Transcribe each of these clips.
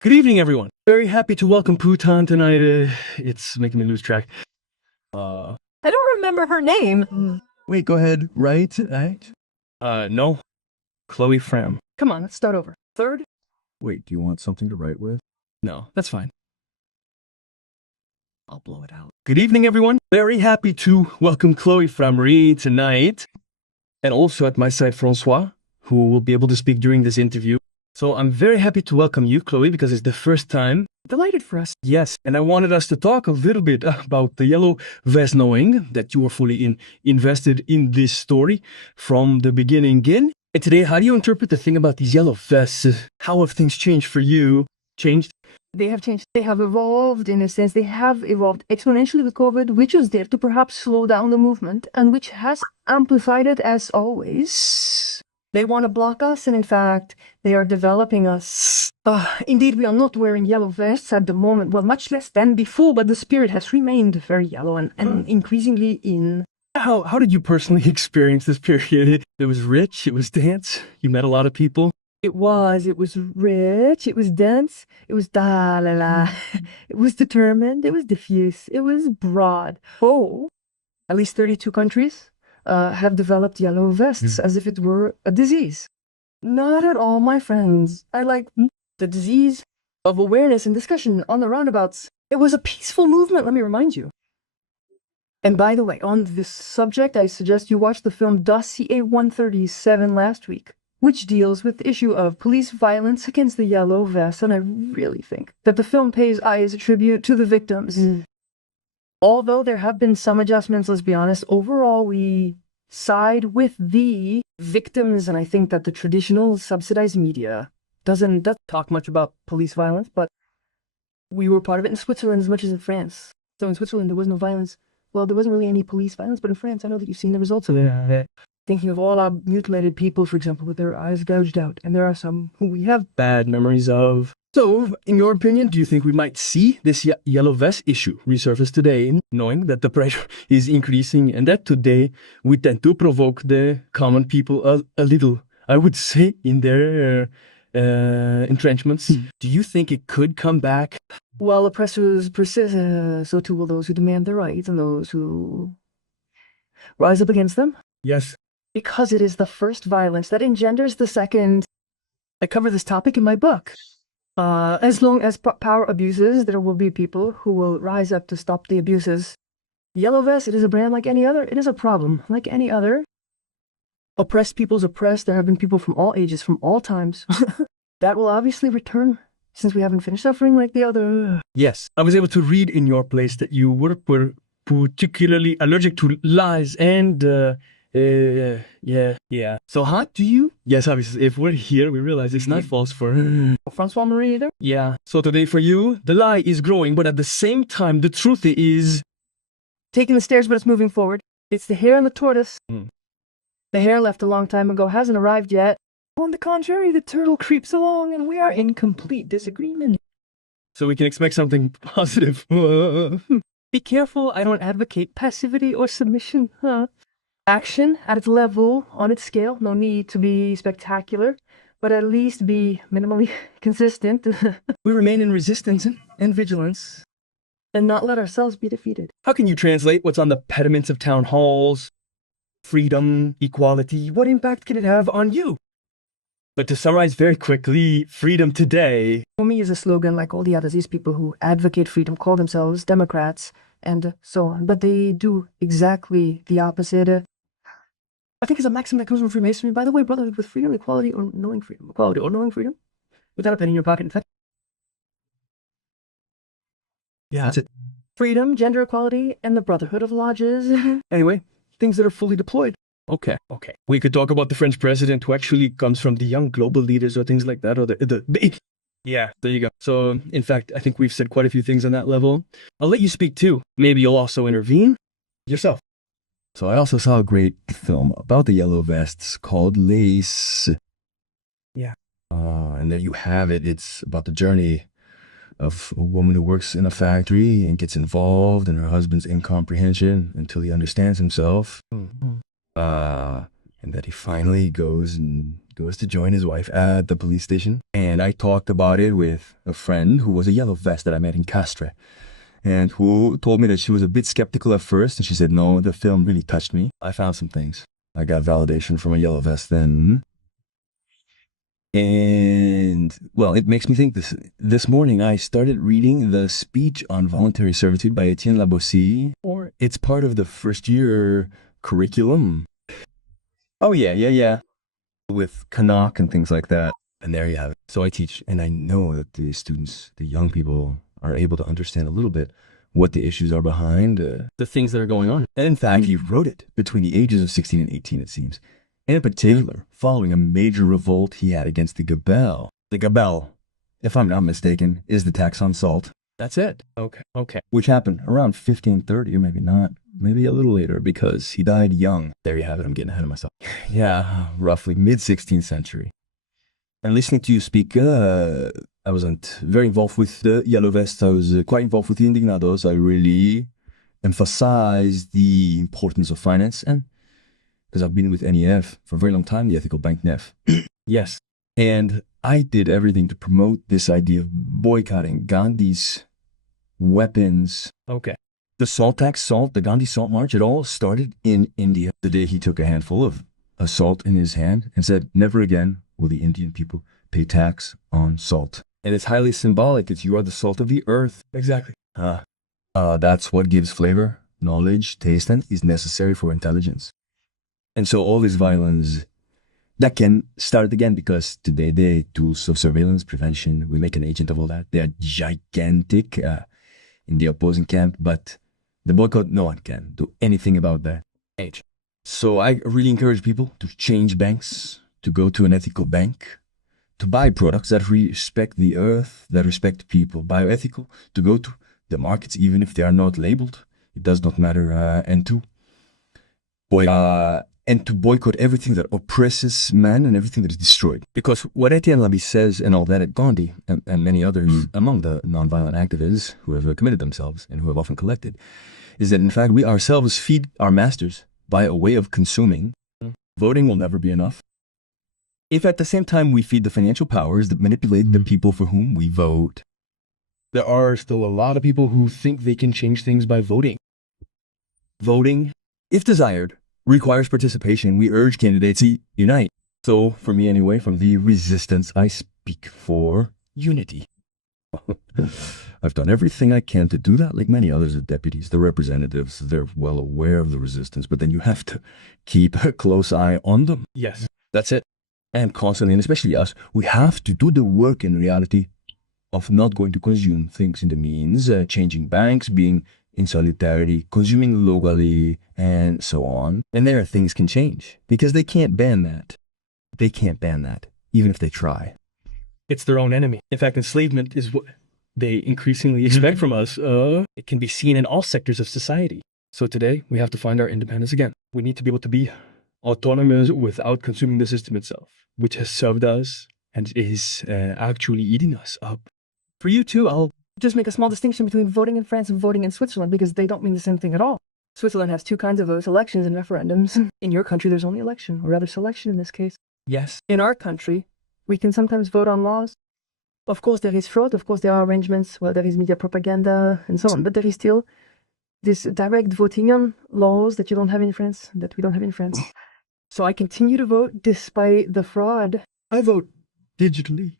Good evening, everyone. Very happy to welcome Putan tonight. It's making me lose track. I don't remember her name. Wait, go ahead. Right? No. Chloé Fram. Come on, let's start over. Third? Wait, do you want something to write with? No, that's fine. I'll blow it out. Good evening, everyone. Very happy to welcome Chloé Frammery tonight. And also at my side, François, who will be able to speak during this interview. So I'm very happy to welcome you, Chloé, because it's the first time. Delighted for us. Yes, and I wanted us to talk a little bit about the Yellow Vest, knowing that you are fully invested in this story from the beginning in. And today, how do you interpret the thing about these yellow vests? How have things changed for you? Changed? They have changed. They have evolved in a sense. They have evolved exponentially with COVID, which was there to perhaps slow down the movement and which has amplified it as always. They want to block us, and in fact, they are developing us. Indeed, we are not wearing yellow vests at the moment, well, much less than before, but the spirit has remained very yellow and increasingly in. How did you personally experience this period? It was rich, it was dance, you met a lot of people. It was rich, it was dense, it was da-la-la, it was determined, it was diffuse, it was broad. Oh, at least 32 countries have developed yellow vests as if it were a disease. Not at all, my friends. I like the disease of awareness and discussion on the roundabouts. It was a peaceful movement, let me remind you. And by the way, on this subject, I suggest you watch the film Dossier 137 last week, which deals with the issue of police violence against the yellow vests, and I really think that the film pays a tribute to the victims. Although there have been some adjustments, let's be honest, overall we side with the victims, and I think that the traditional subsidized media doesn't talk much about police violence, but we were part of it in Switzerland as much as in France. So in Switzerland there was no violence. Well, there wasn't really any police violence, but in France I know that you've seen the results of it. Thinking of all our mutilated people, for example, with their eyes gouged out, and there are some who we have Bad memories of. So, in your opinion, do you think we might see this yellow vest issue resurface today, knowing that the pressure is increasing and that today we tend to provoke the common people a little, I would say, in their entrenchments? Do you think it could come back? While oppressors persist, so too will those who demand their rights and those who rise up against them. Yes. Because it is the first violence that engenders the second. I cover this topic in my book. As long as power abuses, there will be people who will rise up to stop the abuses. Yellow Vest, it is a brand like any other. It is a problem like any other. Oppressed people's oppressed. There have been people from all ages, from all times. That will obviously return, since we haven't finished suffering like the other. Yes. I was able to read in your place that you were particularly allergic to lies and yeah. So how do you? Yes, obviously, if we're here, we realize it's not false for François-Marie either? Yeah. So today for you, the lie is growing, but at the same time, the truth is taking the stairs, but it's moving forward. It's the hare and the tortoise. The hare left a long time ago, hasn't arrived yet. On the contrary, the turtle creeps along, and we are in complete disagreement. So we can expect something positive. Be careful, I don't advocate passivity or submission, Action at its level, on its scale, no need to be spectacular, but at least be minimally consistent. We remain in resistance and vigilance. And not let ourselves be defeated. How can you translate what's on the pediments of town halls? Freedom, equality, what impact can it have on you? But to summarize very quickly, freedom today. For me is a slogan like all the others. These people who advocate freedom call themselves Democrats and so on. But they do exactly the opposite. I think it's a maxim that comes from Freemasonry. By the way, brotherhood with freedom, equality, or knowing freedom. Equality or knowing freedom. Without a penny in your pocket, in fact. Yeah. That's it. Freedom, gender equality, and the brotherhood of lodges. Anyway, things that are fully deployed. Okay. We could talk about the French president who actually comes from the young global leaders or things like that, or yeah, there you go. So, in fact, I think we've said quite a few things on that level. I'll let you speak too. Maybe you'll also intervene yourself. So I also saw a great film about the yellow vests called Lace. Yeah. And there you have it. It's about the journey of a woman who works in a factory and gets involved in her husband's incomprehension until he understands himself. And that he finally goes and goes to join his wife at the police station. And I talked about it with a friend who was a yellow vest that I met in Castres, and who told me that she was a bit skeptical at first. And she said, no, the film really touched me. I found some things. I got validation from a yellow vest then. And, well, it makes me think this morning I started reading the speech on voluntary servitude by Etienne Labossy, or it's part of the first year curriculum. Oh, yeah. With Canuck and things like that. And there you have it. So I teach, and I know that the students, the young people, are able to understand a little bit what the issues are behind the things that are going on. And in fact, he wrote it between the ages of 16 and 18, it seems. And in particular, following a major revolt he had against the gabelle. The gabelle, if I'm not mistaken, is the tax on salt. That's it. Okay. Which happened around 1530, or maybe not. Maybe a little later, because he died young. There you have it, I'm getting ahead of myself. Yeah, roughly mid-16th century. And listening to you speak, I wasn't very involved with the Yellow Vests. I was quite involved with the Indignados. I really emphasized the importance of finance, and because I've been with NEF for a very long time, the Ethical Bank NEF. Yes. And I did everything to promote this idea of boycotting Gandhi's weapons. Okay. The salt tax, the Gandhi Salt March, it all started in India the day he took a handful of salt in his hand and said, never again will the Indian people pay tax on salt. And it's highly symbolic. It's you are the salt of the earth. Exactly. That's what gives flavor, knowledge, taste, and is necessary for intelligence. And so all this violence, that can start again, because today the tools of surveillance, prevention, we make an agent of all that. They are gigantic in the opposing camp, but the boycott, no one can do anything about that. So I really encourage people to change banks, to go to an ethical bank, to buy products that respect the earth, that respect people. Bioethical, to go to the markets even if they are not labeled. It does not matter. And to boycott everything that oppresses man and everything that is destroyed. Because what Etienne Labossy says and all that at Gandhi and many others among the nonviolent activists who have committed themselves and who have often collected, is that in fact we ourselves feed our masters by a way of consuming. Voting will never be enough. If at the same time we feed the financial powers that manipulate the people for whom we vote. There are still a lot of people who think they can change things by voting. Voting, if desired, requires participation. We urge candidates to unite. So, for me anyway, from the resistance, I speak for unity. I've done everything I can to do that, like many others, the deputies, the representatives. They're well aware of the resistance, but then you have to keep a close eye on them. Yes. That's it. And constantly, and especially us, we have to do the work in reality of not going to consume things in the means, changing banks, being in solidarity, consuming locally, and so on. And there things can change, because they can't ban that. They can't ban that, even if they try. It's their own enemy. In fact, enslavement is what they increasingly expect from us. It can be seen in all sectors of society. So today, we have to find our independence again. We need to be able to be autonomous without consuming the system itself, which has served us and is actually eating us up. For you too, I'll Just make a small distinction between voting in France and voting in Switzerland, because they don't mean the same thing at all. Switzerland has two kinds of votes, elections and referendums. In your country, there's only election, or rather selection in this case. Yes. In our country, we can sometimes vote on laws. Of course, there is fraud. Of course, there are arrangements. Well, there is media propaganda and so on. But there is still this direct voting on laws that you don't have in France, that we don't have in France. So I continue to vote despite the fraud. I vote digitally.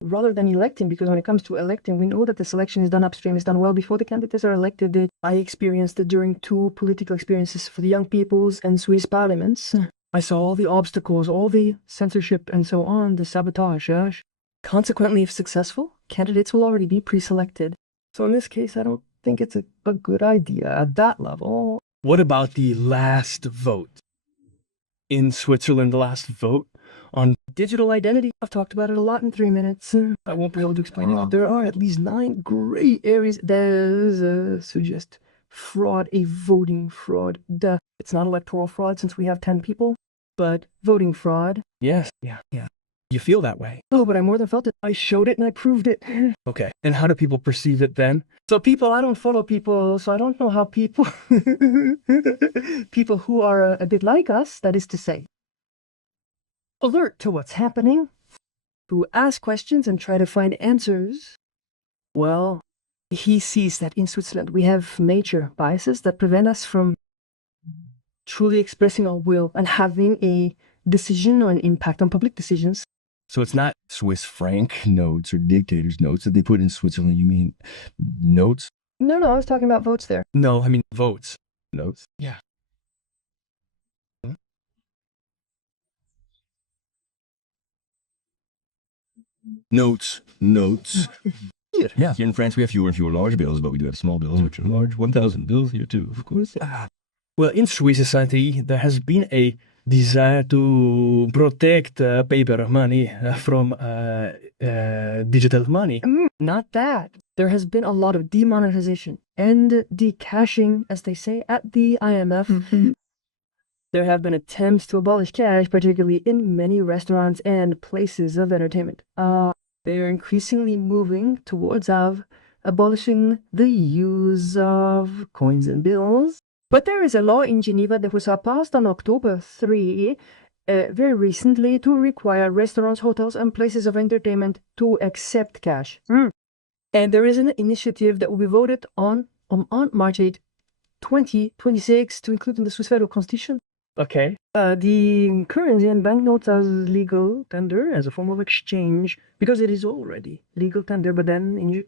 Rather than electing, because when it comes to electing, we know that the selection is done upstream, it's done well before the candidates are elected. I experienced it during two political experiences for the young people's and Swiss parliaments. I saw all the obstacles, all the censorship and so on, the sabotage. Consequently, if successful, candidates will already be pre-selected. So in this case, I don't think it's a good idea at that level. What about the last vote? In Switzerland, the last vote on digital identity. I've talked about it a lot in 3 minutes. I won't be able to explain it. There are at least 9 gray areas. There's suggest fraud, a voting fraud. Duh. It's not electoral fraud since we have 10 people, but voting fraud. Yes. Yeah. You feel that way. Oh, but I more than felt it. I showed it and I proved it. Okay. And how do people perceive it then? So I don't follow people, so I don't know how people, people who are a bit like us, that is to say, alert to what's happening, who ask questions and try to find answers. Well, he sees that in Switzerland we have major biases that prevent us from truly expressing our will and having a decision or an impact on public decisions. So it's not Swiss franc notes or dictators' notes that they put in Switzerland. You mean notes? No, I was talking about votes there. No, I mean votes. Notes? Yeah. Notes. Here. Yeah. Here in France, we have fewer and fewer large bills, but we do have small bills, which are large 1,000 bills here too, of course. Well, in Swiss society, there has been a desire to protect paper money from digital money. Not that. There has been a lot of demonetization and decashing, as they say, at the IMF. There have been attempts to abolish cash, particularly in many restaurants and places of entertainment. They are increasingly moving towards abolishing the use of coins and bills. But there is a law in Geneva that was passed on October 3, very recently, to require restaurants, hotels, and places of entertainment to accept cash. And there is an initiative that will be voted on March 8, 2026 to include in the Swiss federal constitution. Okay. The currency and banknotes as legal tender as a form of exchange, because it is already legal tender, but then in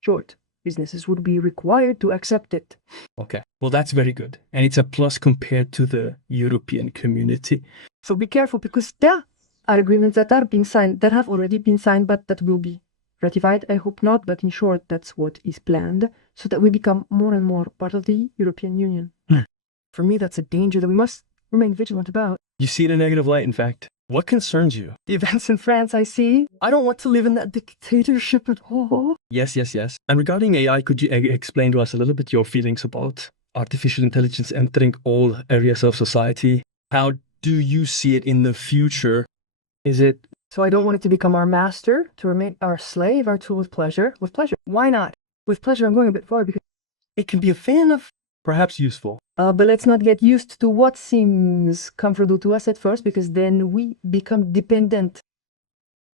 short, businesses would be required to accept it. Okay. Well, that's very good. And it's a plus compared to the European community. So be careful, because there are agreements that are being signed, that have already been signed, but that will be ratified. I hope not, but in short, that's what is planned, so that we become more and more part of the European Union. For me, that's a danger that we must remain vigilant about. You see it in a negative light, in fact. What concerns you? The events in France, I see. I don't want to live in that dictatorship at all. Yes. And regarding AI, could you explain to us a little bit your feelings about artificial intelligence entering all areas of society? How do you see it in the future? Is it... So I don't want it to become our master, to remain our slave, our tool with pleasure. With pleasure. Why not? With pleasure, I'm going a bit far, because it can be a fan of... perhaps useful. But let's not get used to what seems comfortable to us at first, because then we become dependent.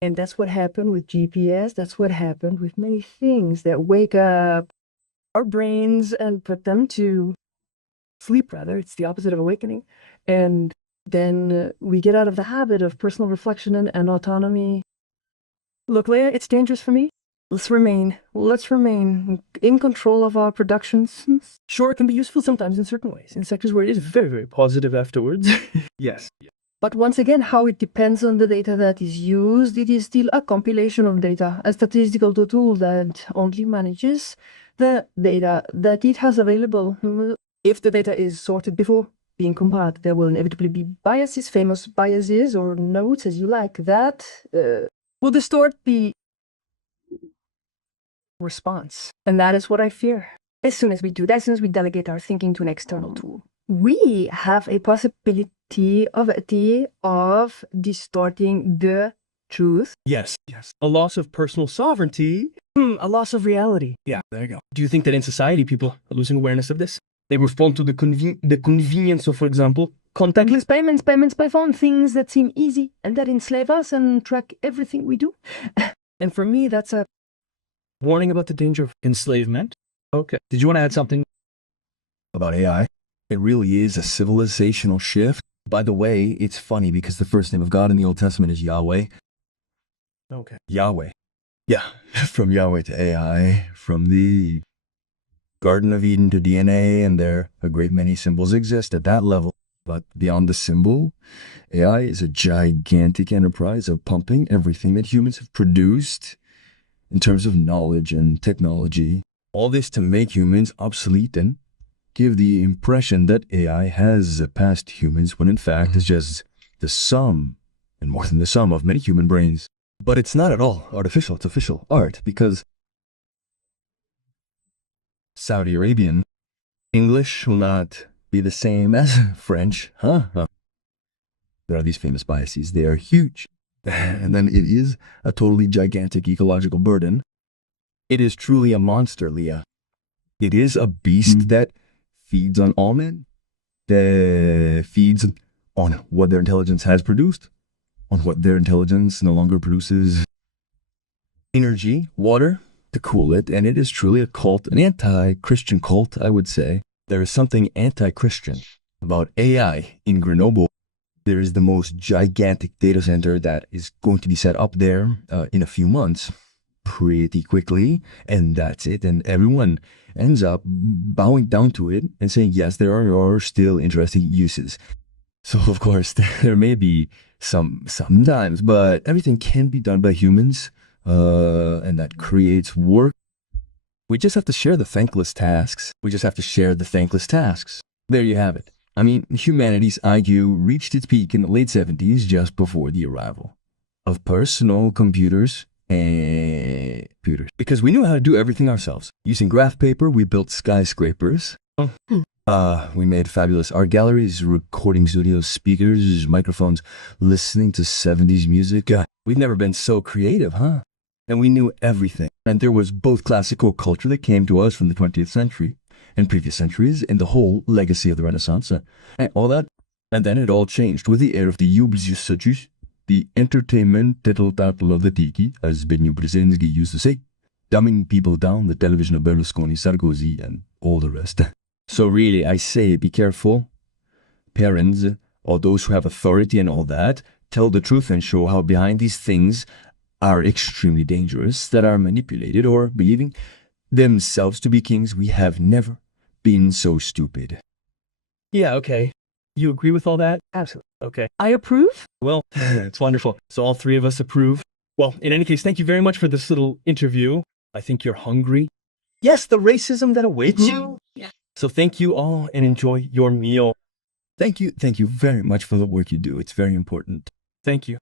And that's what happened with GPS. That's what happened with many things that wake up our brains and put them to sleep, rather. It's the opposite of awakening. And then we get out of the habit of personal reflection and autonomy. Look, Leia, it's dangerous for me. Let's remain in control of our productions. Sure, it can be useful sometimes in certain ways, in sectors where it is very, very positive afterwards. Yes. But once again, how it depends on the data that is used. It is still a compilation of data, a statistical tool that only manages the data that it has available. If the data is sorted before being compiled, there will inevitably be biases, famous biases, or notes, as you like, that will distort the response. And that is what I fear. As soon as we do that, as soon as we delegate our thinking to an external tool, we have a possibility of distorting the truth. Yes. A loss of personal sovereignty. A loss of reality. Yeah, there you go. Do you think that in society people are losing awareness of this? They respond to the convenience of, for example, contactless payments by phone, things that seem easy and that enslave us and track everything we do. And for me, that's a warning about the danger of enslavement. Okay. Did you want to add something about AI? It really is a civilizational shift. By the way, it's funny because the first name of God in the Old Testament is Yahweh. Okay. Yahweh. Yeah, from Yahweh to AI, from the Garden of Eden to DNA, and there a great many symbols exist at that level. But beyond the symbol, AI is a gigantic enterprise of pumping everything that humans have produced in terms of knowledge and technology. All this to make humans obsolete and give the impression that AI has passed humans, when in fact it's just the sum, and more than the sum, of many human brains. But it's not at all artificial, it's official art, because Saudi Arabian English will not be the same as French, huh? There are these famous biases, they are huge. And then it is a totally gigantic ecological burden. It is truly a monster, Leah. It is a beast that feeds on all men, that feeds on what their intelligence has produced, on what their intelligence no longer produces energy, water, to cool it, and it is truly a cult, an anti-Christian cult, I would say. There is something anti-Christian about AI in Grenoble. There is the most gigantic data center that is going to be set up there in a few months, pretty quickly, and that's it. And everyone ends up bowing down to it and saying, yes, there are still interesting uses. So, of course, there may be sometimes, but everything can be done by humans, and that creates work. We just have to share the thankless tasks. There you have it. I mean, humanity's IQ reached its peak in the late 70s, just before the arrival of personal computers and computers. Because we knew how to do everything ourselves. Using graph paper, we built skyscrapers. We made fabulous art galleries, recording studios, speakers, microphones, listening to 70s music. We've never been so creative, huh? And we knew everything. And there was both classical culture that came to us from the 20th century and previous centuries, and the whole legacy of the Renaissance, and all that. And then it all changed with the era of the Jubileus, the entertainment tittle-tattle of the tiki, as Benjamin Brzezinski used to say, dumbing people down, the television of Berlusconi, Sarkozy, and all the rest. So really, I say, be careful. Parents, or those who have authority and all that, tell the truth and show how behind these things are extremely dangerous, that are manipulated or believing themselves to be kings. We have never been so stupid. Yeah, okay. You agree with all that? Absolutely. Okay. I approve. Well, it's wonderful. So all three of us approve. Well, in any case, thank you very much for this little interview. I think you're hungry. Yes, the racism that awaits you. Yeah. So thank you all and enjoy your meal. Thank you very much for the work you do. It's very important. Thank you.